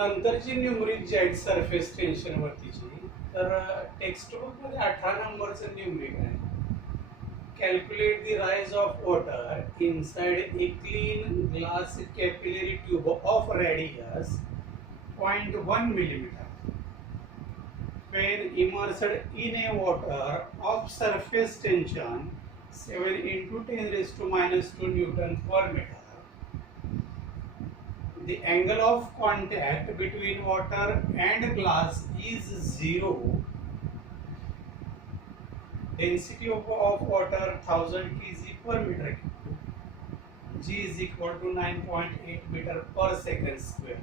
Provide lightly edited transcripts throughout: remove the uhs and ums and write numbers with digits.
नंतरची न्यूमरिक जी आहेत surface tension वरतीची, तर टेक्स्ट बुक मध्ये 18 नंबरचं न्यूमरिक आहे. Calculate the rise of water inside a clean glass capillary tube of radius 0.1 millimeter when immersed in a water of surface tension 7 into 10 raised to minus 2 Newton per meter. The angle of contact between water and glass is 0. Density of water 1000 kg per meter cube. G is equal to 9.8 meter per second square.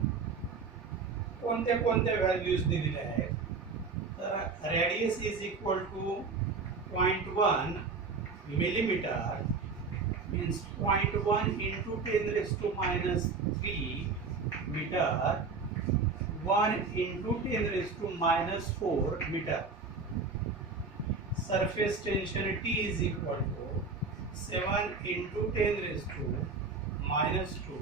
कोणत्या कोणत्या values दिलेल्या आहेत, तर radius is equal to 0.1 millimeter means 0.1 into 10 raised to minus 3 meter, 1 into 10 raised to minus 4 meter. Surface tension T is equal to 7 into 10 raised to minus 2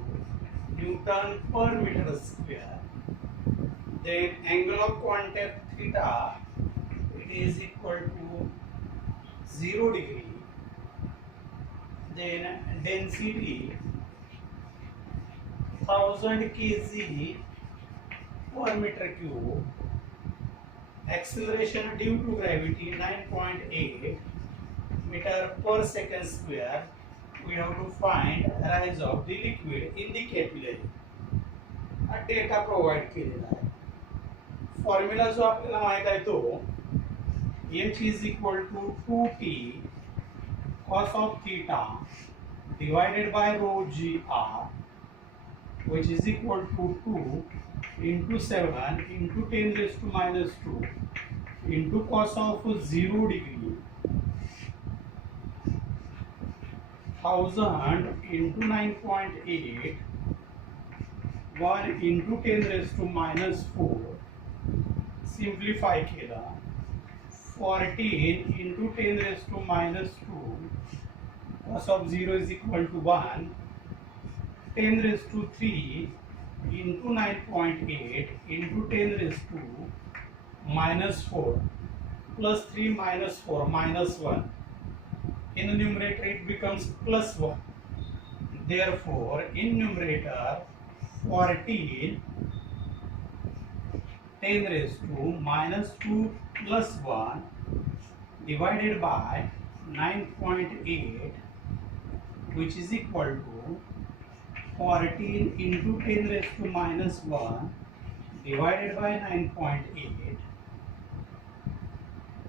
Newton per meter square. Then angle of contact theta, it is equal to 0 degree. Then density 1000 kg per meter cube. Acceleration due to gravity 9.8 meter per second square. We have to find rise of the liquid in the capillary. हा data provide केलेला आहे. Formula जो आपल्याला माहित आहे तो H is equal to 2t cos of theta divided by rho gr, which is equal to 2 into 7 into 10 raised to minus 2 into cos of 0 degree 1000 into 9.8 1 into 10 raised to minus 4. Simplify केला 14 into 10 raised to minus 2 cos of 0 is equal to 1, 10 raised to 3 into 9.8 into 10 raised to minus 4 plus 3 minus 4 minus 1. In the numerator it becomes plus 1. Therefore in numerator 14 10 raised to minus 2 plus 1 divided by 9.8, which is equal to 14 into 10 raised to minus 1 divided by 9.8,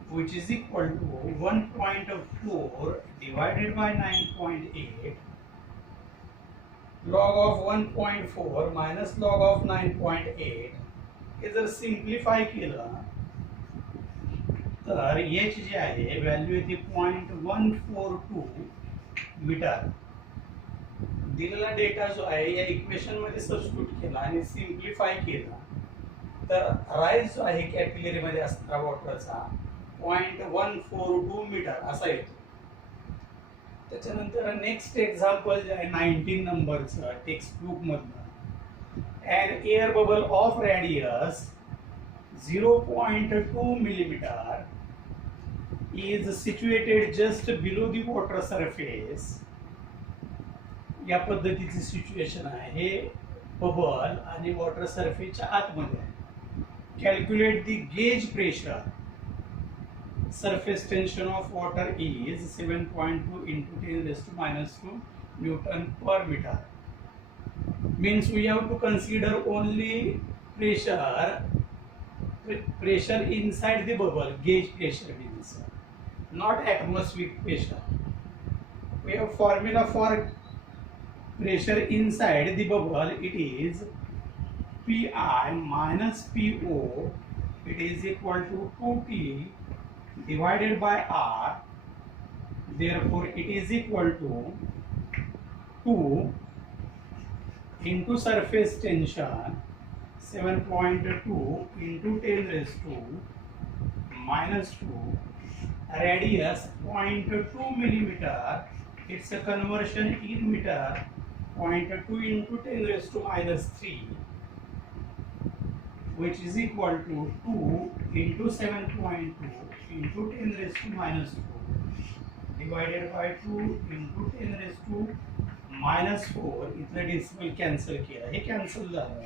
which is equal to 1.4 divided by 9.8. Log of 1.4 minus log of 9.8. हे जर simplify केलं तर H जे आहे value येते 0.142 metre. दिलेला data जो आहे या equation मध्ये सबस्टिट्यूट केला आणि सिम्प्लिफाय केला तर राईज जो आहे कॅपिलरी मध्ये असणारा वॉटरचा 0.142 मीटर असा येतो. त्याच्यानंतर नेक्स्ट एक्झाम्पल जे आहे 19 नंबरचं टेक्स्ट बुक मधलं, an air bubble of radius 0.2 millimeter is situated just below the water surface. या पद्धतीची सिच्युएशन आहे. हे बबल आणि वॉटर सरफेसच्या आतमध्ये आहे. Calculate the gauge pressure. Surface tension of water is 7.2 into 10 raised to minus 2 Newton per meter. Means we have to consider only pressure inside the bubble. Gauge pressure means not atmospheric pressure. We have formula for pressure inside the bubble. It is Pi minus Po. It is equal to 2T divided by R. Therefore it is equal to 2 into surface tension 7.2 into 10 raised to minus 2, radius 0.2 millimeter. It's a conversion in meter. 0.2 into 10 raised to minus 3 which is equal to 2 into 7.2 into 10 raised to minus 4 divided by 2 into 10 raised to minus 4. इथलं decimal cancel केलं, हे cancel झालं.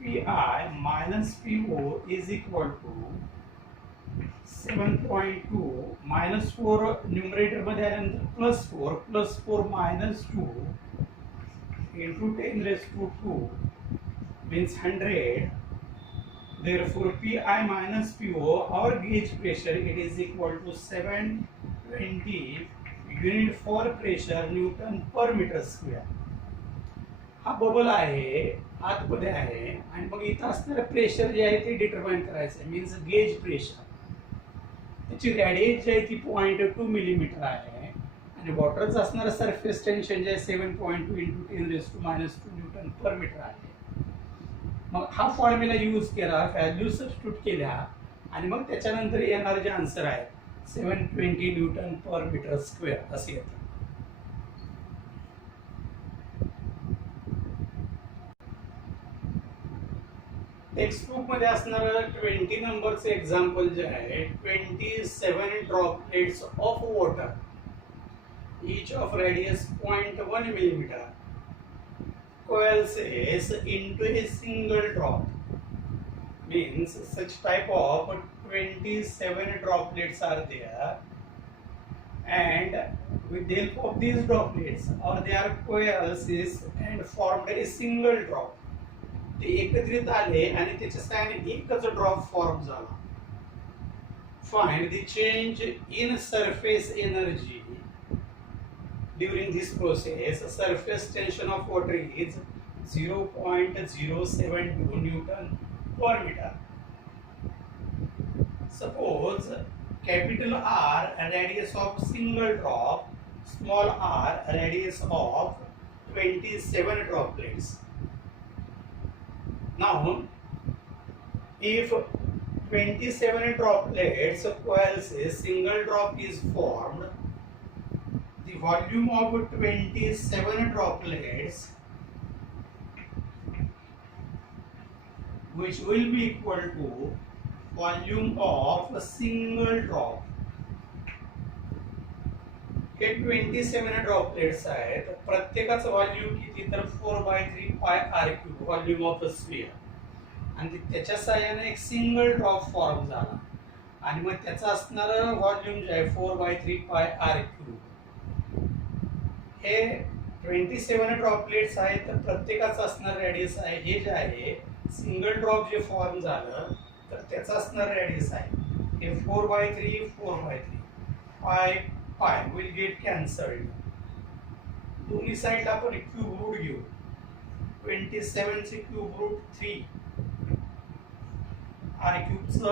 PI minus PO is equal to 7.2 minus 4 numerator मध्ये आल्यानंतर plus 4 minus 2 into 10 raised to 2 means 100. Therefore PI minus PO, our gauge pressure, it is equal to 720 unit for pressure Newton per meter square. हा bubble आहे, आतमध्ये आहे आणि मग इथं असणारं pressure जे आहे ते डिटरमाइन करायचं आहे, मीन्स गेज प्रेशर. त्याची रॅडियस जी आहे ती 0.2 मिलीमीटर आहे आणि वॉटरचं असणारं सरफेस टेन्शन जे आहे 7.2 into 10 raised to minus 2 Newton पर मीटर आहे. मग हा फॉर्म्युला यूज केला, व्हॅल्यू सबस्टिट्यूट केल्या आणि मग त्याच्यानंतर येणारे जे आन्सर आहे 720 न्यूटन पर मीटर स्क्वेअर असे येतं. टेक्स्ट बुक मध्ये असणारं 20 नंबरचं एक्झाम्पल जे आहे, 27 droplets of water each of radius 0.1 millimeter coalesces into a single drop. Means such type of 27 droplets are there, and with the help of these droplets or they are coalesces and formed a single drop. ते एकत्रित आले आणि त्याच्या साहाय्याने एकच drop form झाला. Find the change in surface energy during this process. Surface tension of water is 0.072 Newton per meter. Suppose capital R radius of single drop, small r radius of 27 droplets. Now, if 27 droplets coalesce, single drop is formed. The volume of 27 droplets, which will be equal to volume of a single drop. हे 27 droplets आहेत, प्रत्येकाचं volume किती तर 4/3 pi r cube volume of a sphere, आणि त्याच्या साहाय्याने एक single drop form झाला आणि मग त्याचं असणारं व्हॉल्यूम जे आहे 4/3 पाय आर क्यूब. हे 27 ड्रॉपलेट्स आहेत, तर प्रत्येकाचं असणार रॅडियस आहे, हे जे आहे सिंगल ड्रॉप जे फॉर्म झालं तर त्याचं असणार रॅडियस आहे हे 4/3 पाय will get cancelled. दोन्ही साइडला आपण क्यूब रूट घेऊ. 27 चे क्यूब रूट 3, आर क्यूबचं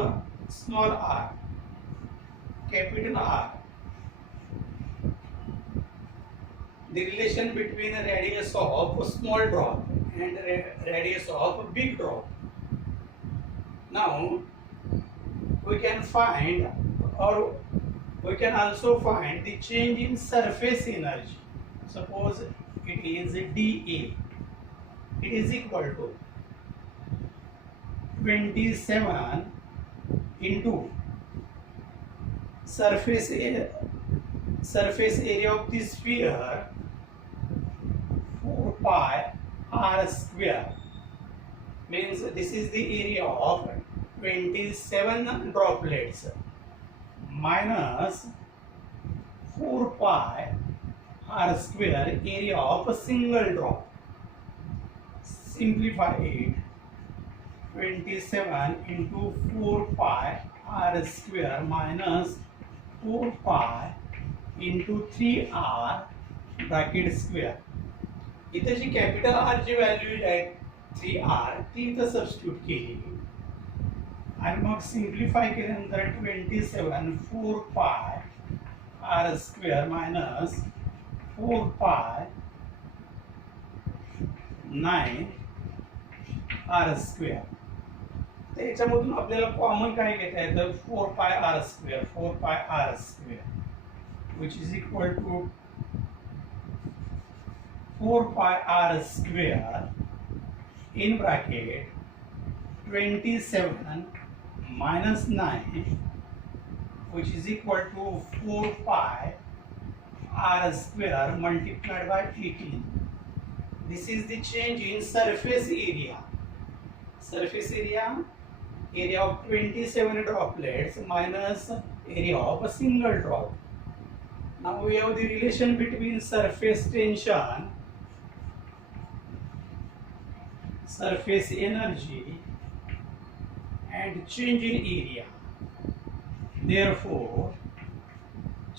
small R, capital R. The relation between the radius of a small drop and radius of a big drop. Now we can find, or we can also find the change in surface energy. Suppose it is dA, it is equal to 27 into surface area of the sphere 4 pi r square. Means this is the area of 27 droplets minus 4 pi r square area of a single drop. Simplify it. 27 into 4 pi r square minus 4 pi into 3r bracket square. इथे जी capital R ची value आहे 3r ती इथं substitute केली आणि मग simplify केल्यानंतर 27 4 पाय are square minus 4 pi 9 are square. त्याच्यामधून आपल्याला कॉमन काय घेता येतं 4 पाय are square which is equal to 4 pi r square in bracket 27 minus 9, which is equal to 4 pi r square multiplied by 18. This is the change in surface area. Surface area, area of 27 droplets minus area of a single drop. Now we have the relation between surface tension, surface energy, and change in area. Therefore,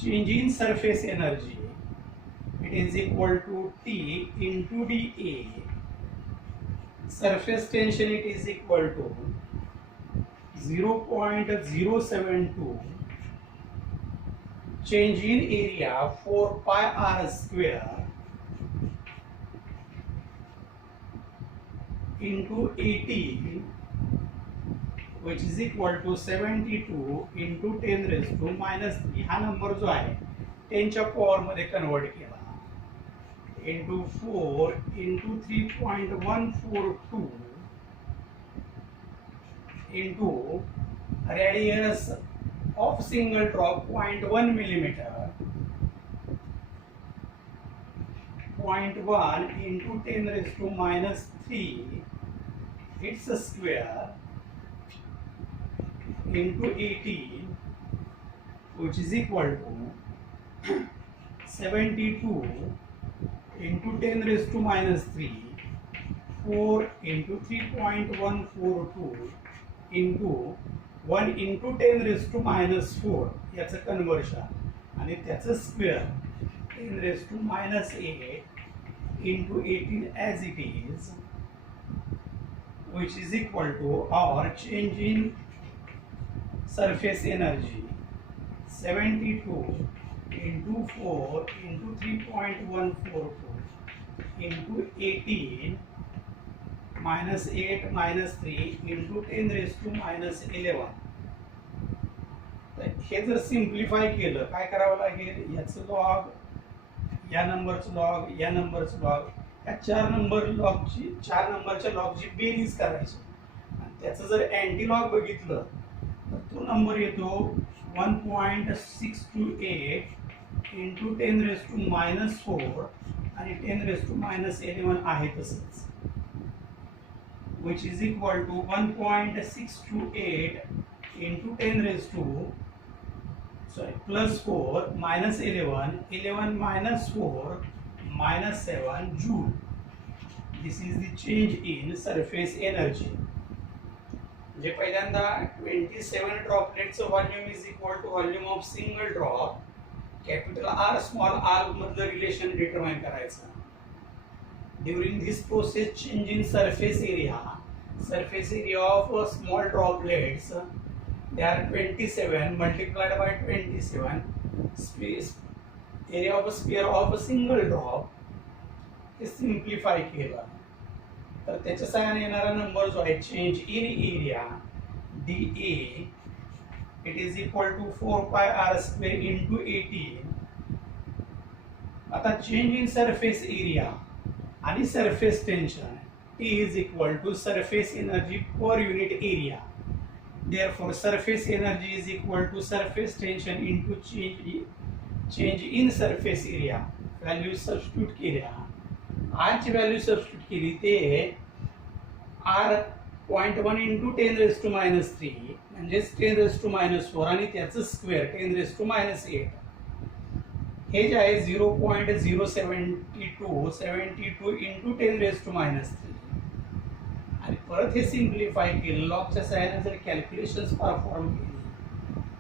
change in surface energy, it is equal to T into dA. Surface tension, it is equal to 0.072. Change in area 4 pi r square into 18, which is equal to 72 into 10 raised to minus 3. हा number जो आहे 10 च्या power मध्ये convert केला into 4 into 3.142 into radius of single drop 0.1 millimeter, 0.1 into 10 raised to minus 3, its square into 18, which is equal to 72 into 10 raised to minus 3, 4 into 3.142 into 1 into 10 raised to minus 4, याचं conversion आणि त्याचं square 10 raised to minus 8 into 18 as it is, which is equal to our change in surface energy 72 into 4 into 3.142 into 18 minus 8 minus 3 into 10 raised to minus 11. हे जर simplify केलं काय करावं लागेल, याचं log, या नंबरचं लॉग, या नंबरचं लॉग, या 4 नंबरच्या लॉगची बेरीज करायची आणि त्याचं जर अँटी लॉग बघितलं तर तो नंबर येतो 1.628 into 10 raised to minus 4 आणि 10 raised to minus 11 आहे तसंच, which is equal to 1.628 into 10 raised to plus 4 minus 11 minus 4 minus 7 joule. This is the change in surface energy. जे पहिल्यांदा 27 ड्रॉपलेटचं volume is equal to volume of single drop, capital R small R मधलं relation determine करायचं. During this process change in surface area of small droplets, they are 27 multiplied by 27, area of a sphere of a single drop, हे simplify केलं तर त्याच्या साहाय्याने येणारा number जो आहे change in area dA, it is equal to 4 pi r square into 18. आता change in surface area आणि surface tension T is equal to surface energy per unit area. Therefore, surface energy is equal to surface tension into change in surface area. Value substitute केल्या, R ची value substitute केली ते R 0.1 into 10 raised to minus 3 म्हणजेच 10 raised to minus 4 आणि त्याचं square 10 raised to minus 8. हे जे आहे 0.072 into 10 raised to minus 3 आणि परत हे सिम्प्लिफाय केलं, लॉगच्या सहाय्याने जर कॅल्क्युलेशन्स परफॉर्म केली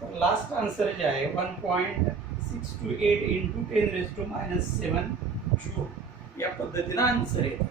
तर लास्ट आन्सर जे आहे 1.628 into 10 raised to minus 7 joule या पद्धतीनं आन्सर येतं.